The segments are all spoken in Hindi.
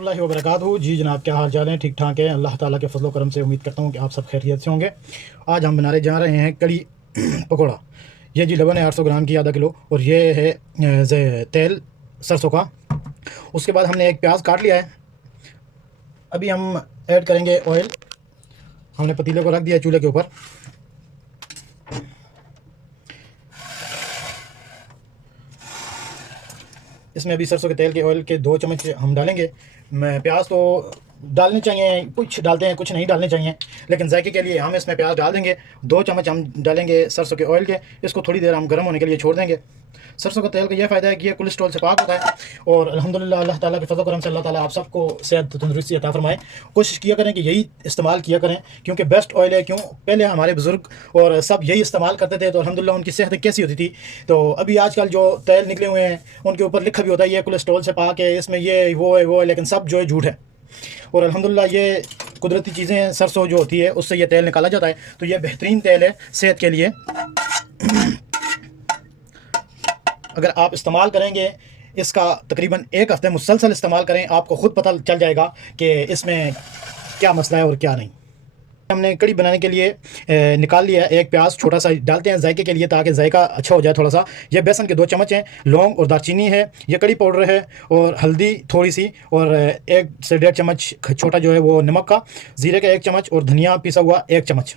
रहमतुल्लाहि व बरकातहू। जी जनाब, क्या हाल चाल है? ठीक ठाक है, अल्लाह ताला के फजल करम से उम्मीद करता हूँ कि आप सब खैरियत से होंगे। आज हम बनाने जा रहे हैं कड़ी पकौड़ा। ये जी लबन है 800 ग्राम की, आधा किलो, और ये है तेल सरसों का। उसके बाद हमने एक प्याज काट लिया है। अभी हम ऐड करेंगे ऑयल। हमने पतीले को रख दिया चूल्हे के ऊपर। इसमें अभी सरसों के तेल के ऑयल के 2 चम्मच हम डालेंगे। मैं प्याज तो डालने चाहिए, कुछ डालते हैं कुछ नहीं डालने चाहिए, लेकिन जायके के लिए हम इसमें प्याज डाल देंगे। 2 चम्मच हम डालेंगे सरसों के ऑयल के। इसको थोड़ी देर हम गर्म होने के लिए छोड़ देंगे। सरसों का तेल का यह फ़ायदा है कि ये कोलेस्ट्रॉल से पाक होता है, और अल्हम्दुलिल्लाह अल्लाह ताला के फज़ल करम से अल्लाह ताला आप सबको सेहत तंदुरुस्ती अता फरमाए। कोशिश किया करें कि यही इस्तेमाल किया करें, क्योंकि बेस्ट ऑयल है। क्यों, पहले हमारे बुज़ुर्ग और सब यही इस्तेमाल करते थे, तो अल्हम्दुलिल्लाह उनकी सेहत कैसी होती थी। तो अभी आजकल जो तेल निकले हुए हैं उनके ऊपर लिखा भी होता है ये कोलेस्ट्रॉल से पाक है, इसमें ये वो है, लेकिन सब जो है झूठ है। और अल्हम्दुलिल्लाह ये कुदरती चीज़ें हैं, सरसों जो होती है उससे ये तेल निकाला जाता है, तो ये बेहतरीन तेल है सेहत के लिए। अगर आप इस्तेमाल करेंगे इसका तकरीबन 1 हफ़्ते मुसलसल इस्तेमाल करें, आपको ख़ुद पता चल जाएगा कि इसमें क्या मसला है और क्या नहीं। हमने कड़ी बनाने के लिए निकाल लिया है। एक प्याज छोटा सा डालते हैं जायके के लिए, ताकि जायका अच्छा हो जाए थोड़ा सा। ये बेसन के 2 चम्मच हैं, लौंग और दालचीनी है, ये कड़ी पाउडर है, और हल्दी थोड़ी सी, और 1 से 1.5 चम्मच छोटा जो है वो नमक का, ज़ीरे का 1 चम्मच, और धनिया पिसा हुआ 1 चम्मच।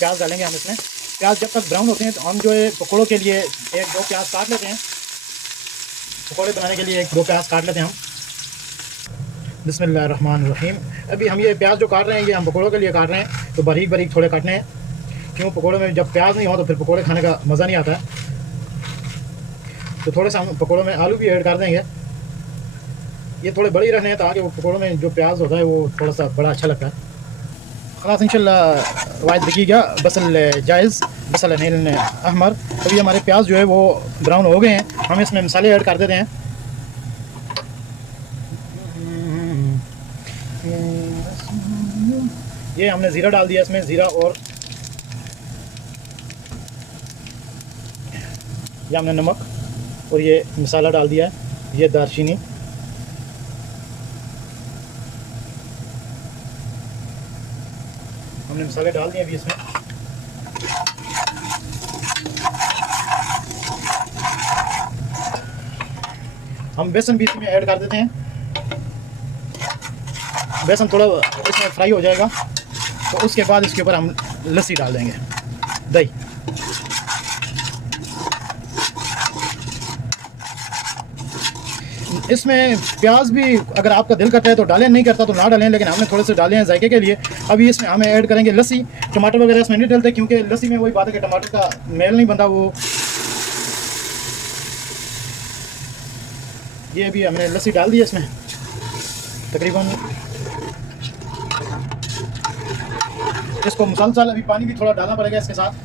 प्याज डालेंगे हम इसमें। प्याज जब तक ब्राउन होते हैं तो हम जो है पकौड़ों के लिए 1-2 प्याज काट लेते हैं। पकौड़े बनाने के लिए 1-2 प्याज काट लेते हैं हम। बिस्मिल्लाहिर्रहमानिर्रहीम। अभी हम ये प्याज जो काट रहे हैं ये हम पकौड़ों के लिए काट रहे हैं, तो बारीक बारीक थोड़े काटने हैं। क्यों, पकौड़ों में जब प्याज नहीं हो तो फिर पकौड़े खाने का मज़ा नहीं आता है। तो थोड़े से हम पकौड़ों में आलू भी ऐड कर देंगे। ये थोड़े बड़े रहने हैं ताकि वो पकौड़ों में जो प्याज होता है वो थोड़ा सा बड़ा अच्छा लगता है। खलास इंशाल्लाह वाइद दकीका बसल जायज़, बसल नील अहमर। अभी हमारे प्याज जो है वो ब्राउन हो गए हैं। हम इसमें मसाले ऐड कर देते हैं। ये हमने ज़ीरा डाल दिया इसमें, ज़ीरा, और ये हमने नमक, और ये मसाला डाल दिया है, ये दालचीनी। हमने मसाले डाल दिए अभी इसमें। हम बेसन भी इसमें ऐड कर देते हैं। बेसन थोड़ा इसमें फ्राई हो जाएगा तो उसके बाद इसके ऊपर हम लस्सी डाल देंगे, दही। इसमें प्याज भी अगर आपका दिल करता है तो डालें, नहीं करता तो ना डालें, लेकिन हमने थोड़े से डाले हैं जायके के लिए। अभी इसमें हमें ऐड करेंगे लस्सी। टमाटर वगैरह इसमें नहीं डालते, क्योंकि लस्सी में वही बात है कि टमाटर का मेल नहीं बनता वो। ये अभी हमने लस्सी डाल दी है इसमें तकरीबन। इसको मुसलसल अभी पानी भी थोड़ा डालना पड़ेगा इसके साथ।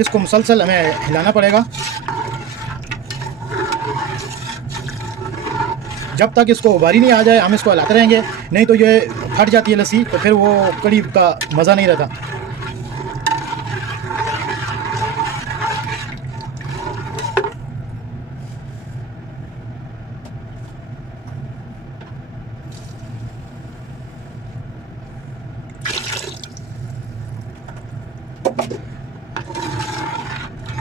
इसको मुसलसल हमें हिलाना पड़ेगा जब तक इसको उबारी नहीं आ जाए। हम इसको हिलाते रहेंगे, नहीं तो ये फट जाती है लस्सी, तो फिर वो कड़ी का मज़ा नहीं रहता।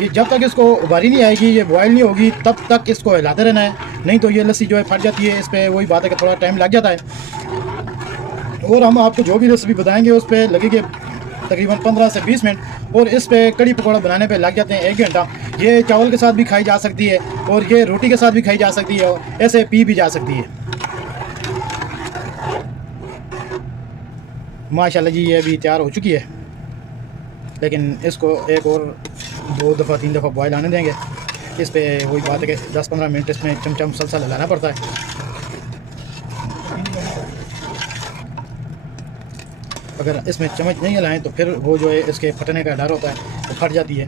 ये जब तक इसको उबारी नहीं आएगी, ये बॉयल नहीं होगी, तब तक इसको हिलाते रहना है। नहीं तो ये लस्सी जो है फट जाती है। इस पर वही बात है कि थोड़ा टाइम लग जाता है। और हम आपको जो भी रेसिपी बताएंगे उस पर लगेगी तकरीबन 15 से 20 मिनट। और इस पे कड़ी पकौड़ा बनाने पे लग जाते हैं 1 घंटा। ये चावल के साथ भी खाई जा सकती है और ये रोटी के साथ भी खाई जा सकती है और ऐसे पी भी जा सकती है। माशाल्लाह जी, ये अभी तैयार हो चुकी है, लेकिन इसको एक और 2 दफ़ा 3 दफ़ा बॉयल आने देंगे। इस पे वही बात है कि 10-15 मिनट इसमें चमचा मुसलसल हिलाना पड़ता है। अगर इसमें चम्मच नहीं हिलाएं तो फिर वो जो है इसके फटने का डर होता है, तो फट जाती है।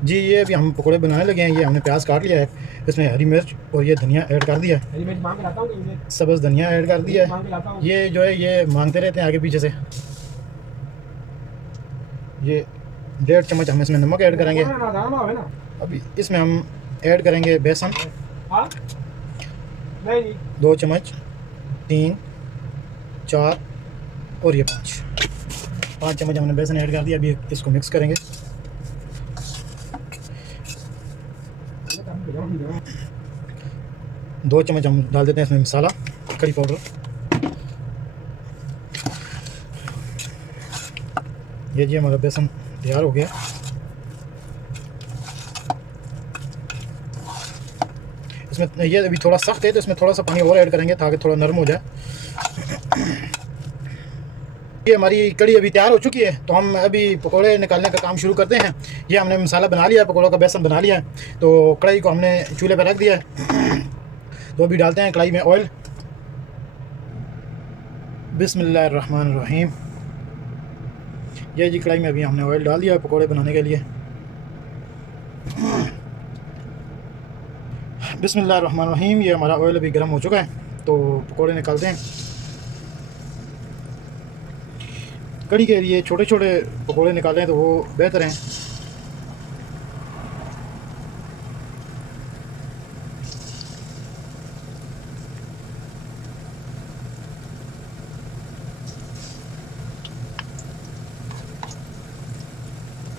जी, ये अभी हम पकोड़े बनाने लगे हैं। ये हमने प्याज काट लिया है, इसमें हरी मिर्च और ये धनिया ऐड कर दिया है, सब्ज़ धनिया ऐड कर दिया है। ये जो है ये मांगते रहते हैं आगे पीछे से। ये 1.5 चम्मच हम इसमें नमक ऐड करेंगे। अभी इसमें हम ऐड करेंगे बेसन 2 चम्मच, 3, 4 और ये 5 चम्मच हमने बेसन ऐड कर दिया। अभी इसको मिक्स करेंगे। 2 चम्मच हम डाल देते हैं इसमें मसाला कड़ी पाउडर। ये जी हमारा बेसन तैयार हो गया। इसमें ये अभी थोड़ा सख्त है तो इसमें थोड़ा सा पानी और ऐड करेंगे ताकि थोड़ा नरम हो जाए। ये हमारी कड़ी अभी तैयार हो चुकी है, तो हम अभी पकोड़े निकालने का काम शुरू करते हैं। ये हमने मसाला बना लिया है, पकोड़ों का बेसन बना लिया है, तो कढ़ाई को हमने चूल्हे पर रख दिया है। तो अभी डालते हैं कढ़ाई में ऑयल। बिस्मिल्लाहिर्रहमानिर्रहीम। ये जी कढ़ाई में अभी हमने ऑयल डाल दिया है पकोड़े बनाने के लिए। बिस्मिल्लाहिर्रहमानिर्रहीम। ये हमारा ऑयल अभी गर्म हो चुका है, तो पकोड़े निकालते हैं। कड़ी के लिए छोटे छोटे पकोड़े निकालें तो वो बेहतर हैं।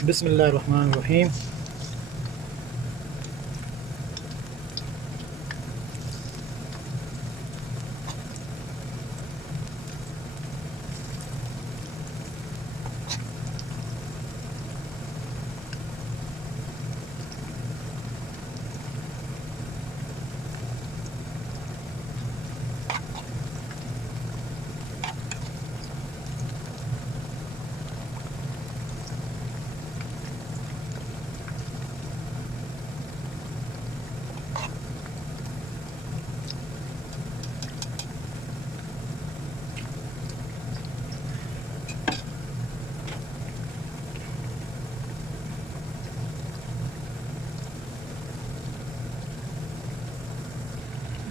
बिस्मिल्लाहिर्रहमानिर्रहीम।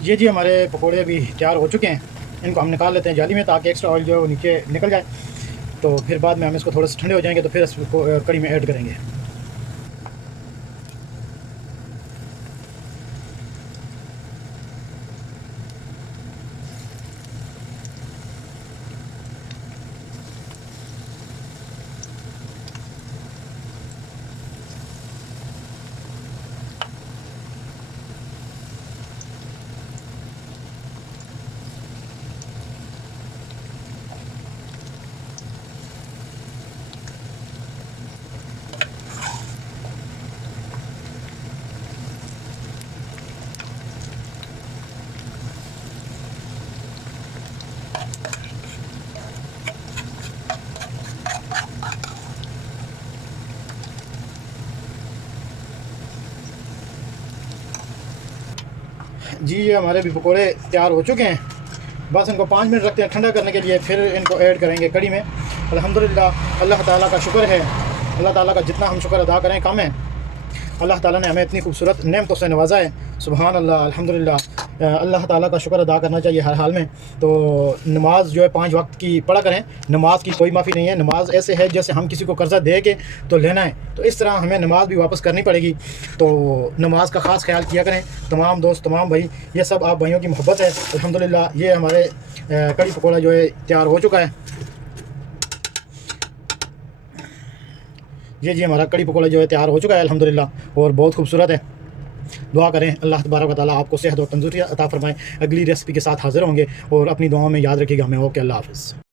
ये जी हमारे पकोड़े अभी तैयार हो चुके हैं। इनको हम निकाल लेते हैं जाली में ताकि एक्स्ट्रा ऑयल जो है वो नीचे निकल जाए। तो फिर बाद में हम इसको थोड़े से ठंडे हो जाएंगे तो फिर इसको कड़ी में ऐड करेंगे। जी, ये हमारे भी पकोड़े तैयार हो चुके हैं। बस इनको 5 मिनट रखते हैं ठंडा करने के लिए, फिर इनको ऐड करेंगे कड़ी में। अल्हम्दुलिल्लाह, अल्लाह ताला का शुक्र है। अल्लाह ताला का जितना हम शुक्र अदा करें कम है। अल्लाह ताला ने हमें इतनी खूबसूरत नेमतों से नवाजा है। सुभान अल्लाह, अल्हम्दुलिल्लाह। अल्लाह ताला का शुक्र अदा करना चाहिए हर हाल में। तो नमाज जो है 5 वक्त की पढ़ा करें। नमाज की कोई माफ़ी नहीं है। नमाज ऐसे है जैसे हम किसी को कर्जा दे के तो लेना है, तो इस तरह हमें नमाज भी वापस करनी पड़ेगी। तो नमाज का ख़ास ख्याल किया करें। तमाम दोस्त, तमाम भाई, ये सब आप भाइयों की मोहब्बत है। अल्हम्दुलिल्लाह, ये हमारे कड़ी पकौड़ा जो है तैयार हो चुका है। ये जी हमारा कड़ी पकौड़ा जो है तैयार हो चुका है अल्हम्दुलिल्लाह, और बहुत खूबसूरत है। दुआ करें अल्लाह तबारक व तआला आपको सेहत और तंदुरुस्ती अता फरमाए। अगली रेसिपी के साथ हाज़िर होंगे और अपनी दुआओं में याद रखिएगा हमें। ओके, अल्लाह हाफ़िज़।